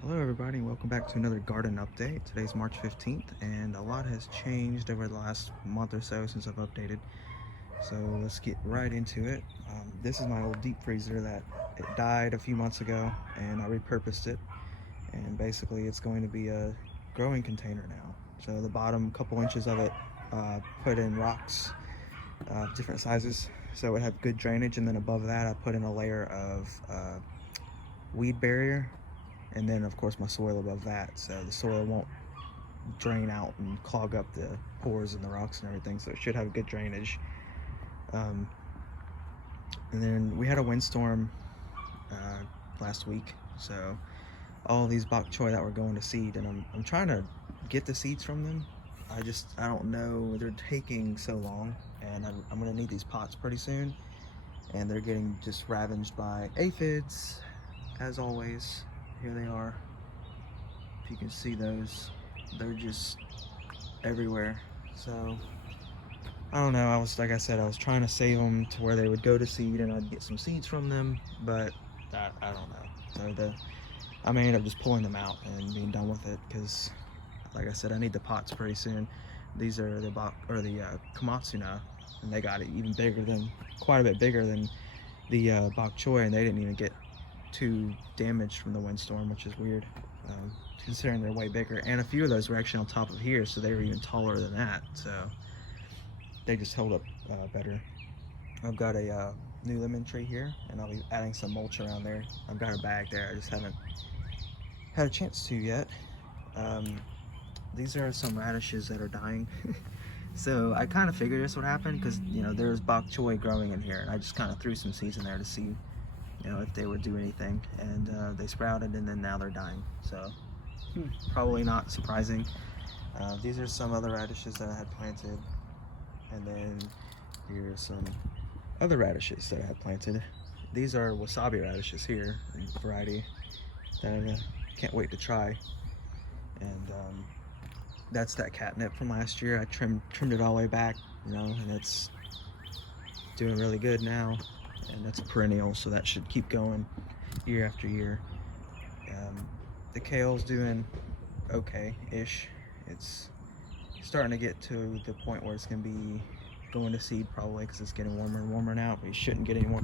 Hello everybody, welcome back to another garden update. Today's March 15th and a lot has changed over the last month or so since I've updated. So let's get right into it. This is my old deep freezer that it died a few months ago and I repurposed it. And basically it's going to be a growing container now. So the bottom couple inches of it put in rocks, different sizes. So it had good drainage, and then above that I put in a layer of weed barrier, and then of course my soil above that, so the soil won't drain out and clog up the pores in the rocks and everything, so it should have good drainage. um, and then we had a windstorm last week, so all these bok choy that were going to seed, and I'm trying to get the seeds from them. I don't know, they're taking so long, and I'm gonna need these pots pretty soon, and they're getting just ravaged by aphids as always. Here they are. If you can see those, they're just everywhere. So I don't know, like I said, I was trying to save them to where they would go to seed and I'd get some seeds from them, but I don't know. So I may end up just pulling them out and being done with it, because like I said, I need the pots pretty soon. These are the Komatsuna, and they got it even bigger than, quite a bit bigger than the bok choy, and they didn't even get too damaged from the windstorm, which is weird, considering they're way bigger. And a few of those were actually on top of here, so they were even taller than that. So they just held up better. I've got a new lemon tree here, and I'll be adding some mulch around there. I've got a bag there, I just haven't had a chance to yet. Um, these are some radishes that are dying. So I kind of figured this would happen because, there's bok choy growing in here, and I just kind of threw some seeds in there to see, if they would do anything, and they sprouted, and then now they're dying. So probably not surprising. These are some other radishes that I had planted, and then here's some other radishes that I had planted. These are wasabi radishes here, a variety that I can't wait to try. And that's that catnip from last year. I trimmed it all the way back, and it's doing really good now. And that's a perennial, so that should keep going year after year. The kale's doing okay-ish. It's starting to get to the point where it's going to be going to seed probably, because it's getting warmer and warmer now, but you shouldn't get any more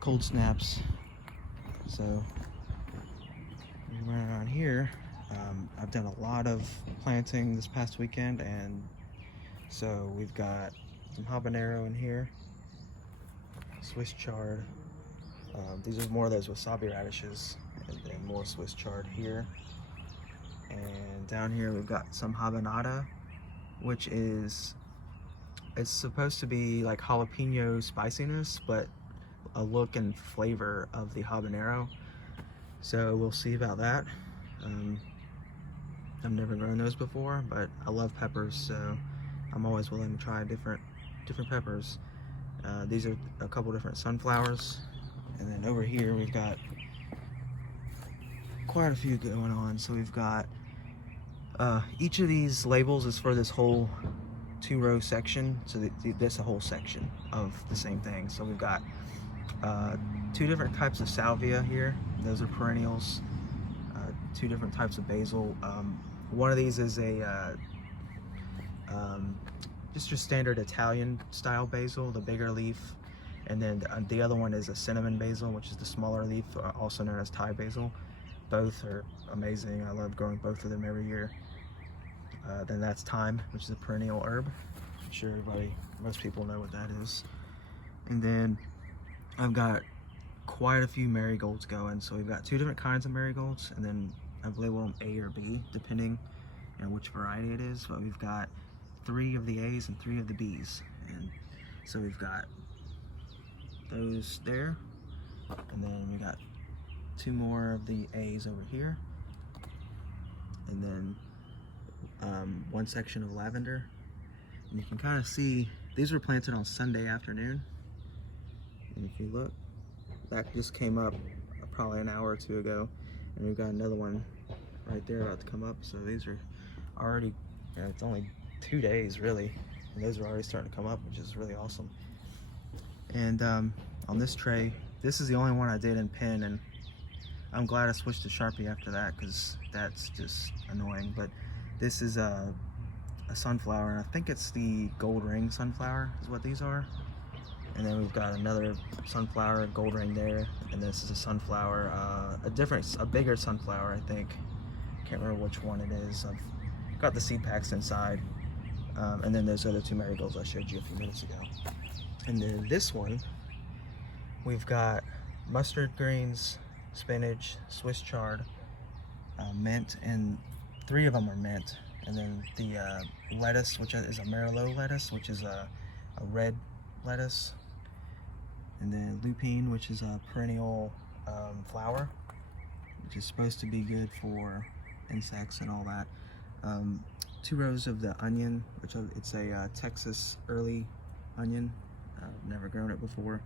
cold snaps. So running around here, I've done a lot of planting this past weekend, and so we've got some habanero in here, Swiss chard. These are more of those wasabi radishes, and then more Swiss chard here. And down here we've got some habanada, which is, it's supposed to be like jalapeno spiciness, but a look and flavor of the habanero. So we'll see about that. I've never grown those before, but I love peppers, so I'm always willing to try different peppers. These are a couple different sunflowers, and then over here we've got quite a few going on. So we've got each of these labels is for this whole 2-row section, so this a whole section of the same thing. So we've got 2 different types of salvia here. Those are perennials. 2 different types of basil. One of these is a just your standard Italian style basil, the bigger leaf, and then the other one is a cinnamon basil, which is the smaller leaf, also known as Thai basil. Both are amazing. I love growing both of them every year. Then that's thyme, which is a perennial herb. I'm sure most people know what that is. And then I've got quite a few marigolds going. So we've got 2 different kinds of marigolds, and then I've labeled them A or B, depending on which variety it is. But we've got 3 of the A's and 3 of the B's. And so we've got those there, and then we got 2 more of the A's over here, and then 1 section of lavender. And you can kind of see these were planted on Sunday afternoon, and if you look, that just came up probably an hour or 2 ago, and we've got another one right there about to come up. So these are already, it's only 2 days really, and those are already starting to come up, which is really awesome. And on this tray, this is the only one I did in pen, and I'm glad I switched to Sharpie after that because that's just annoying. But this is a sunflower, and I think it's the gold ring sunflower is what these are. And then we've got another sunflower, gold ring there, and this is a sunflower, a bigger sunflower, I think. Can't remember which one it is. I've got the seed packs inside, and then those other two marigolds I showed you a few minutes ago. And then this one, we've got mustard greens, spinach, Swiss chard, mint, and 3 of them are mint. And then the lettuce, which is a Merlot lettuce, which is a red lettuce. And then lupine, which is a perennial flower, which is supposed to be good for insects and all that. 2 rows of the onion, which it's a Texas early onion. I've never grown it before.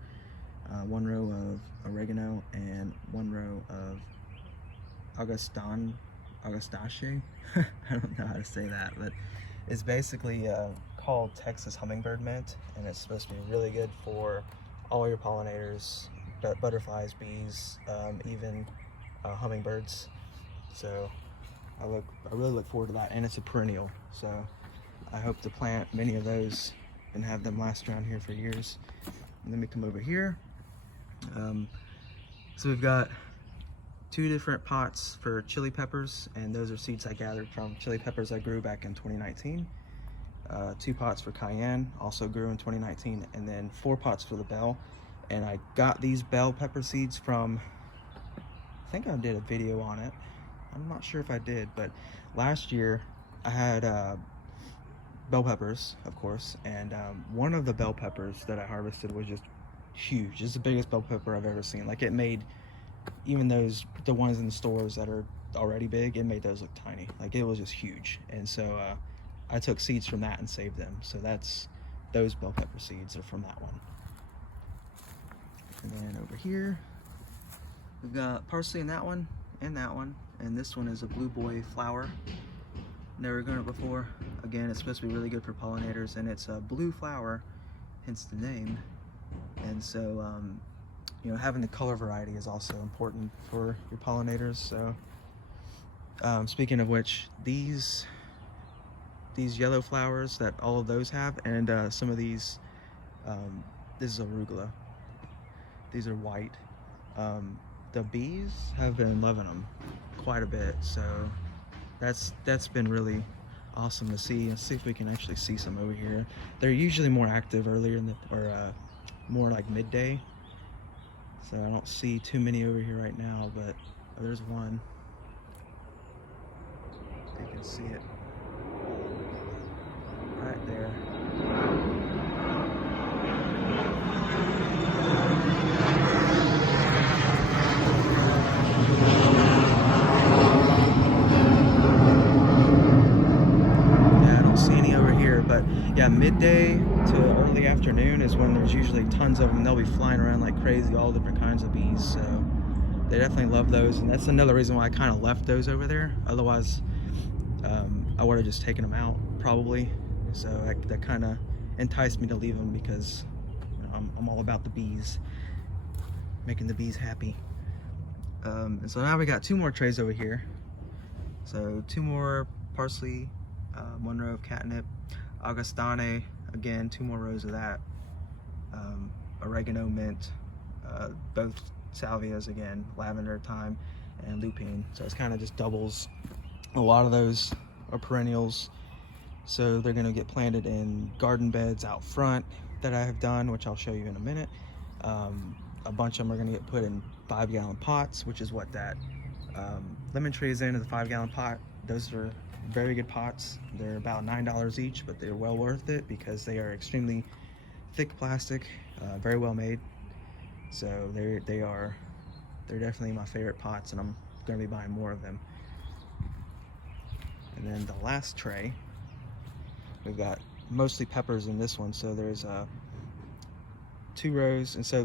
1 row of oregano and 1 row of Augustache. I don't know how to say that, but it's basically called Texas hummingbird mint, and it's supposed to be really good for all your pollinators, butterflies, bees, even hummingbirds. So I really look forward to that, and it's a perennial, so I hope to plant many of those and have them last around here for years. And then we come over here. So we've got 2 different pots for chili peppers, and those are seeds I gathered from chili peppers I grew back in 2019. 2 pots for cayenne, also grew in 2019, and then 4 pots for the bell. And I got these bell pepper seeds from, I think I did a video on it. I'm not sure if I did, but last year I had bell peppers, of course, and one of the bell peppers that I harvested was just huge. It's the biggest bell pepper I've ever seen. Like, it made even the ones in the stores that are already big, it made those look tiny. Like, it was just huge. And so I took seeds from that and saved them. So those bell pepper seeds are from that one. And then over here we've got parsley in that one and that one, and this one is a blue boy flower. Never grown it before. Again, it's supposed to be really good for pollinators, and it's a blue flower, hence the name. And so you know, having the color variety is also important for your pollinators. So speaking of which, these yellow flowers that all of those have, and some of these, this is arugula. These are white. The bees have been loving them quite a bit, so that's been really awesome to see. Let's see if we can actually see some over here. They're usually more active earlier in more like midday, so I don't see too many over here right now, but there's one. You can see it right there. Yeah, midday to early afternoon is when there's usually tons of them. They'll be flying around like crazy, all different kinds of bees. So they definitely love those, and that's another reason why I kind of left those over there. Otherwise, I would have just taken them out probably. So that kind of enticed me to leave them, because you know, I'm all about the bees, making the bees happy. And so now we got 2 more trays over here. So 2 more parsley, 1 row of catnip. Augustane, again, 2 more rows of that. Oregano, mint, both salvias again, lavender, thyme, and lupine. So it's kind of just doubles. A lot of those are perennials, so they're going to get planted in garden beds out front that I have done, which I'll show you in a minute. A bunch of them are going to get put in 5-gallon pots, which is what that lemon tree is in, is a 5-gallon pot. Those are very good pots. They're about $9 each, but they're well worth it because they are extremely thick plastic, very well made. So they're definitely my favorite pots, and I'm going to be buying more of them. And then the last tray, we've got mostly peppers in this one. So there's 2 rows, and so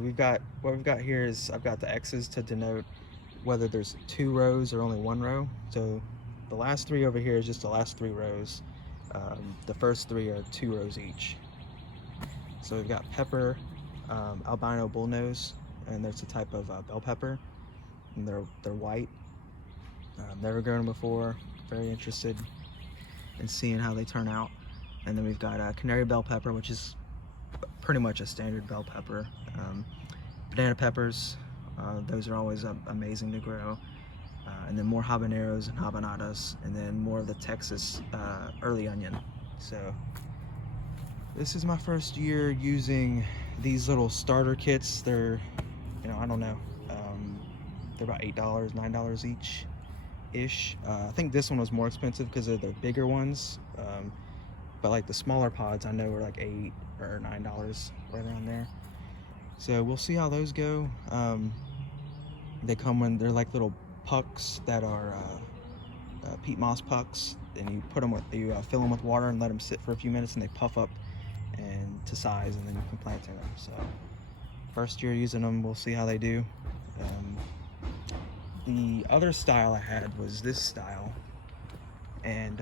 what we've got here is I've got the X's to denote whether there's 2 rows or only 1 row. So the last 3 over here is just the last 3 rows. The first 3 are 2 rows each. So we've got pepper, albino bullnose, and there's a type of bell pepper. them. They're white. Never grown them before. Very interested in seeing how they turn out. And then we've got canary bell pepper, which is pretty much a standard bell pepper. Banana peppers, those are always amazing to grow. And then more habaneros and habanadas, and then more of the Texas early onion. So this is my first year using these little starter kits. They're, I don't know, they're about $8, $9 each ish. I think this one was more expensive because of the bigger ones, but like the smaller pods I know are like $8 or $9, right around there. So we'll see how those go. They come when they're like little pucks that are peat moss pucks, and you put them with, you fill them with water and let them sit for a few minutes, and they puff up and to size, and then you can plant in them. So first year using them, we'll see how they do. The other style I had was this style, and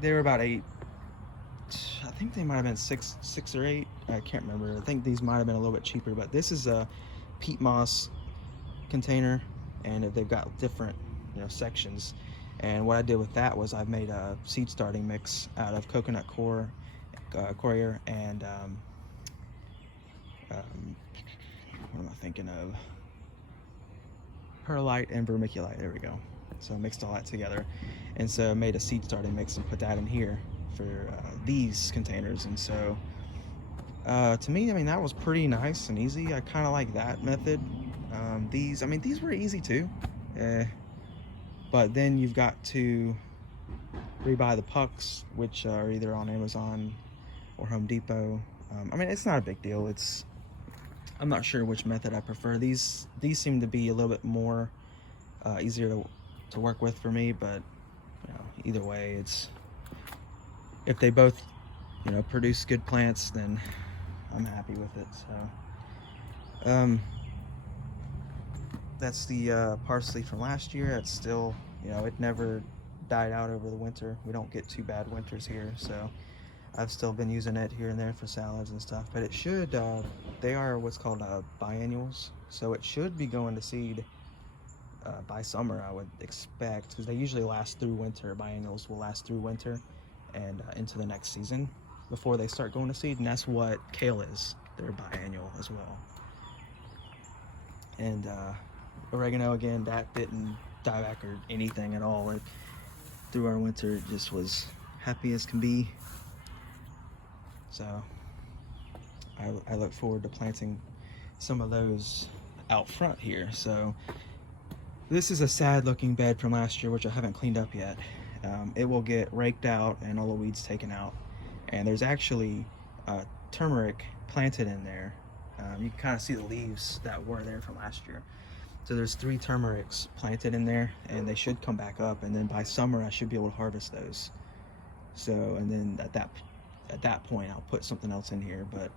they were about $8. I think they might have been six or $8. I can't remember. I think these might have been a little bit cheaper, but this is a peat moss container, and they've got different sections. And what I did with that was I've made a seed starting mix out of coconut coir and what am I thinking of? Perlite and vermiculite. There we go. So I mixed all that together, and so I made a seed starting mix and put that in here for these containers. And so to me, that was pretty nice and easy. I kind of like that method. These were easy too, but then you've got to rebuy the pucks, which are either on Amazon or Home Depot. It's not a big deal. I'm not sure which method I prefer. These seem to be a little bit more easier to work with for me, but either way, if they both produce good plants, then I'm happy with it. So that's the parsley from last year. It's still, it never died out over the winter. We don't get too bad winters here, so I've still been using it here and there for salads and stuff. But it should, they are what's called biennials, so it should be going to seed by summer, I would expect, because they usually last through winter. Biennials will last through winter and into the next season before they start going to seed, and that's what kale is. They're biennial as well. And oregano, again, that didn't die back or anything at all. Through our winter, it just was happy as can be. So I look forward to planting some of those out front here. So this is a sad looking bed from last year, which I haven't cleaned up yet. It will get raked out and all the weeds taken out. And there's actually turmeric planted in there. You can kind of see the leaves that were there from last year. So there's 3 turmerics planted in there, and they should come back up. And then by summer, I should be able to harvest those. So, and then at that point, I'll put something else in here. But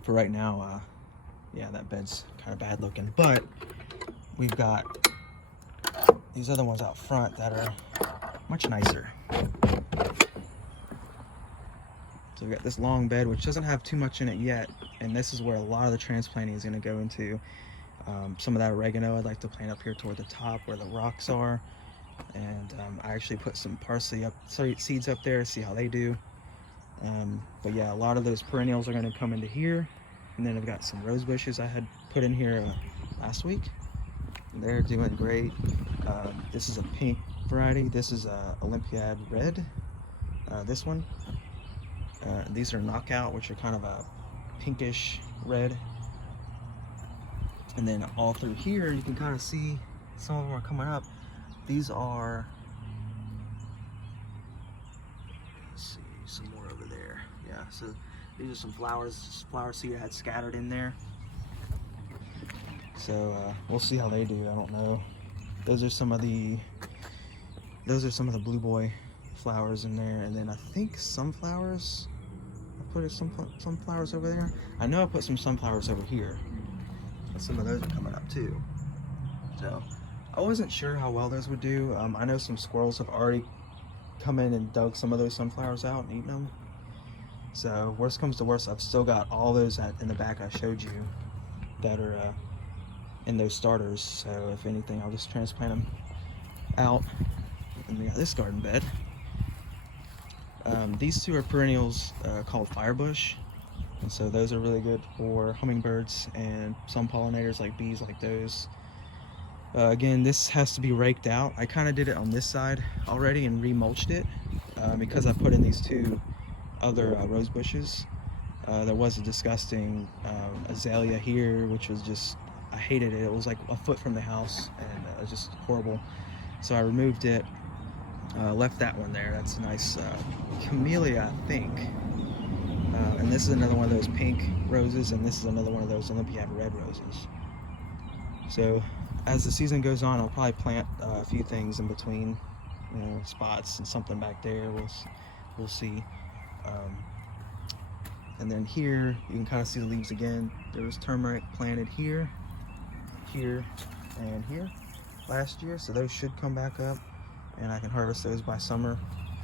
for right now, yeah, that bed's kind of bad looking. But we've got these other ones out front that are much nicer. So we've got this long bed, which doesn't have too much in it yet, and this is where a lot of the transplanting is going to go into. Some of that oregano I'd like to plant up here toward the top where the rocks are, and I actually put some parsley seeds up there, see how they do. But yeah, a lot of those perennials are going to come into here, and then I've got some rose bushes I had put in here last week. They're doing great. This is a pink variety. This is a Olympiad Red. This one. These are Knockout, which are kind of a pinkish red. And then all through here, you can kind of see some of them are coming up. These are, let's see, some more over there. Yeah, so these are some flowers, flower seed I had scattered in there. So we'll see how they do. I don't know. Those are some of the Blue Boy flowers in there, and then I think sunflowers. I put some sunflowers over there. I know I put some sunflowers over here. Some of those are coming up too. So I wasn't sure how well those would do. I know some squirrels have already come in and dug some of those sunflowers out and eaten them. So worst comes to worst, I've still got all those in the back I showed you that are in those starters. So if anything, I'll just transplant them out. And we got this garden bed. These two are perennials called firebush, and so those are really good for hummingbirds and some pollinators like bees, like those. Again, this has to be raked out. I kind of did it on this side already and remulched it because I put in these two other rose bushes. There was a disgusting azalea here, which was just, I hated it. It was like a foot from the house, and it was just horrible. So I removed it, left that one there. That's a nice camellia, I think. And this is another one of those pink roses, and this is another one of those Olympiad red roses. So as the season goes on, I'll probably plant a few things in between, you know, spots, and something back there. We'll see. And then here you can kind of see the leaves again. There was turmeric planted here, here, and here last year, so those should come back up, and I can harvest those by summer.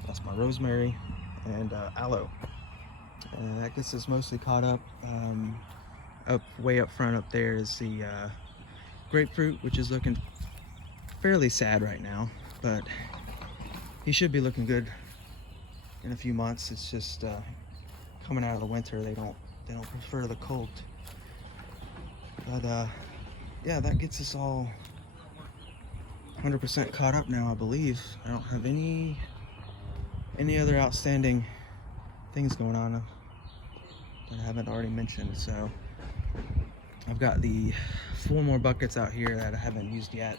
That's my rosemary and aloe. And that gets us mostly caught up. Way up front up there is the grapefruit, which is looking fairly sad right now, but he should be looking good in a few months. It's just coming out of the winter, they don't prefer the cold. But yeah, that gets us all 100% caught up now, I believe. I don't have any other outstanding things going on that I haven't already mentioned. So I've got the 4 more buckets out here that I haven't used yet,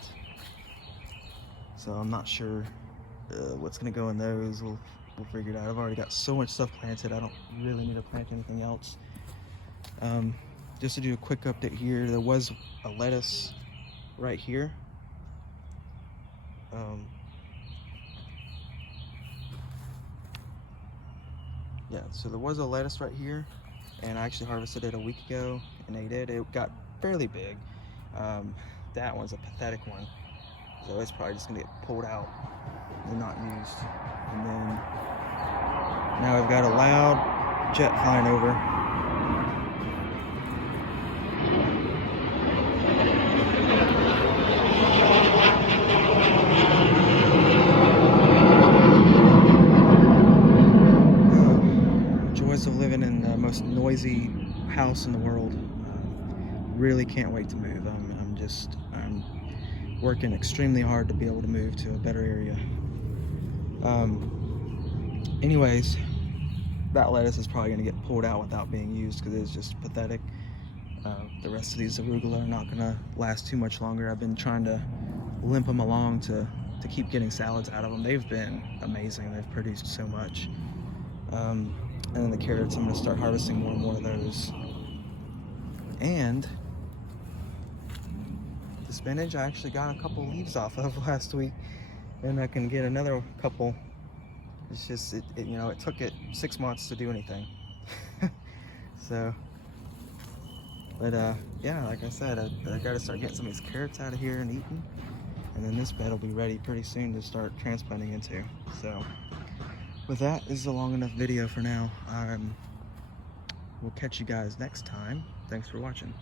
so I'm not sure what's gonna go in those. We'll figure it out. I've already got so much stuff planted, I don't really need to plant anything else. Just to do a quick update here, there was a lettuce right here. Yeah, so there was a lettuce right here, and I actually harvested it a week ago and ate it. It got fairly big. That one's a pathetic one, so it's probably just gonna get pulled out and not used. And then now I've got a loud jet flying over. Joys of living in the most noisy house in the world. Really can't wait to move. I'm working extremely hard to be able to move to a better area. Anyways, that lettuce is probably going to get pulled out without being used because it's just pathetic. The rest of these arugula are not going to last too much longer. I've been trying to limp them along to keep getting salads out of them. They've been amazing. They've produced so much. And then the carrots, I'm going to start harvesting more and more of those. And the spinach, I actually got a couple leaves off of last week, and I can get another couple. It's just, you know, it took it 6 months to do anything. So, but yeah, like I said, I gotta start getting some of these carrots out of here and eating, and then this bed will be ready pretty soon to start transplanting into. So with that, this is a long enough video for now. We'll catch you guys next time. Thanks for watching.